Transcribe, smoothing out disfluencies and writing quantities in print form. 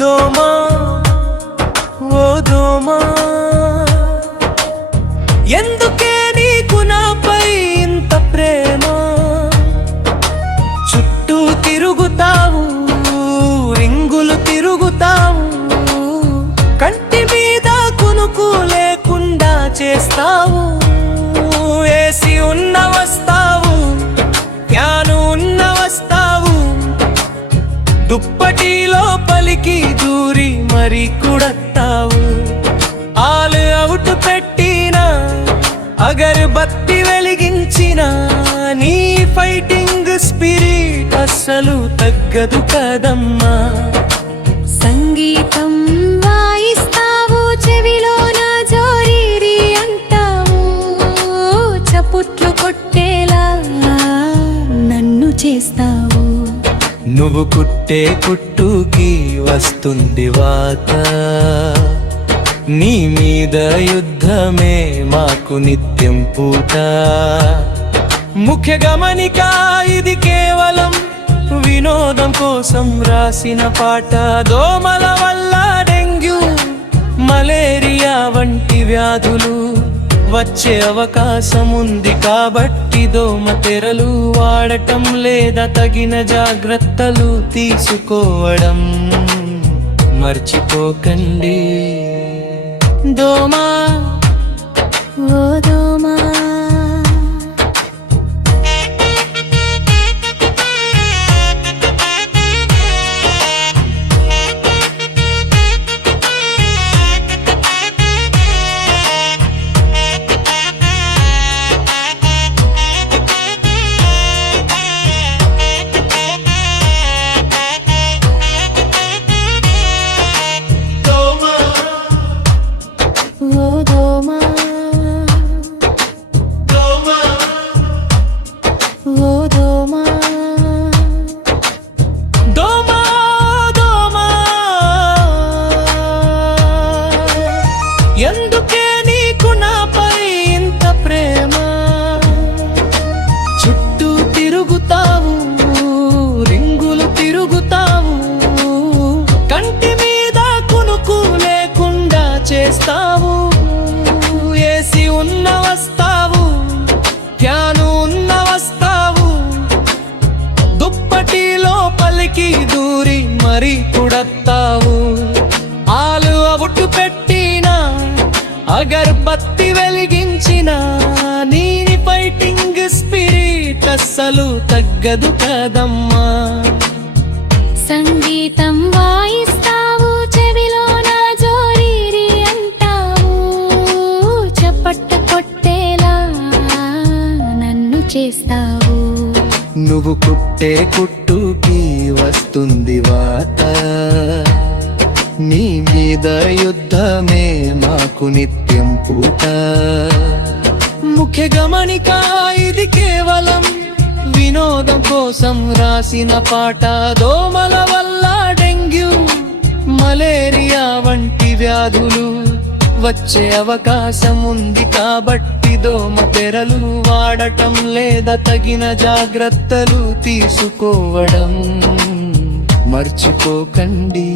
దోమా ఓ దోమా, ఎందుకే నీకు నాపై ఇంత ప్రేమ? చుట్టూ తిరుగుతావు, రింగులు తిరుగుతావు, కంటి మీద కునుకు లేకుండా చేస్తావు. ఏసి ఉన్న వస్తావు, ఫ్యాను ఉన్న వస్తావు, దుప్పటిలో పలికి దూరి మరి కుడతావు. ఆల్ అవుట్ పెట్టిన, అగరబత్తి వెలిగించిన నీ ఫైటింగ్ స్పిరిట్ అస్సలు తగ్గదు కదమ్మా. సంగీతం వాయిస్తావు, చెవిలో నా జోరీరి అంటావు, చప్పుట్లు కొట్టేలా నన్ను చేస్తావు. నువ్వు కుట్టే కుట్టుకి వస్తుంది వాత, నీ మీద యుద్ధమే మాకు నిత్యం పూట. ముఖ్య గమనిక, ఇది కేవలం వినోదం కోసం రాసిన పాట. దోమల వల్ల డెంగ్యూ, మలేరియా వంటి వ్యాధులు వచ్చే అవకాశం ఉంది కాబట్టి దోమ తెరలు వాడటం లేదా తగిన జాగ్రత్తలు తీసుకోవడం మర్చిపోకండి. దోమా ఓ దోమా, ఎందుకే నీకు నాపై ఇంత ప్రేమ? చుట్టూ తిరుగుతావు, రింగులు తిరుగుతావు, కంటి మీద కునుకు లేకుండా చేస్తావు. ఏసి ఉన్న వస్తావు, ఫ్యాను ఉన్న వస్తావు, దుప్పటిలో పలికి దూరి మరి కుడతావు. ఆలు అవుట్ పెట్టిన, అగరబత్తి వెలిగించిన నీ ఫైటింగ్ స్పిరిట్ అస్సలు తగ్గదు కదమ్మా. సంగీతం వాయిస్తావు, చెవిలో నా జోరీరి అంటావు, చప్పట్టు కొట్టేలా నన్ను చేస్తావు. నువ్వు కుట్టే కుట్టుకి వస్తుంది వాత, నీ మీద యుద్ధమే మాకు నిత్యం పూట. ముఖ్య గమనిక, ఇది కేవలం వినోదం కోసం రాసిన పాట. దోమల వల్ల డెంగ్యూ, మలేరియా వంటి వ్యాధులు వచ్చే అవకాశం ఉంది కాబట్టి దోమ తెరలు వాడటం లేదా తగిన జాగ్రత్తలు తీసుకోవడం మర్చిపోకండి.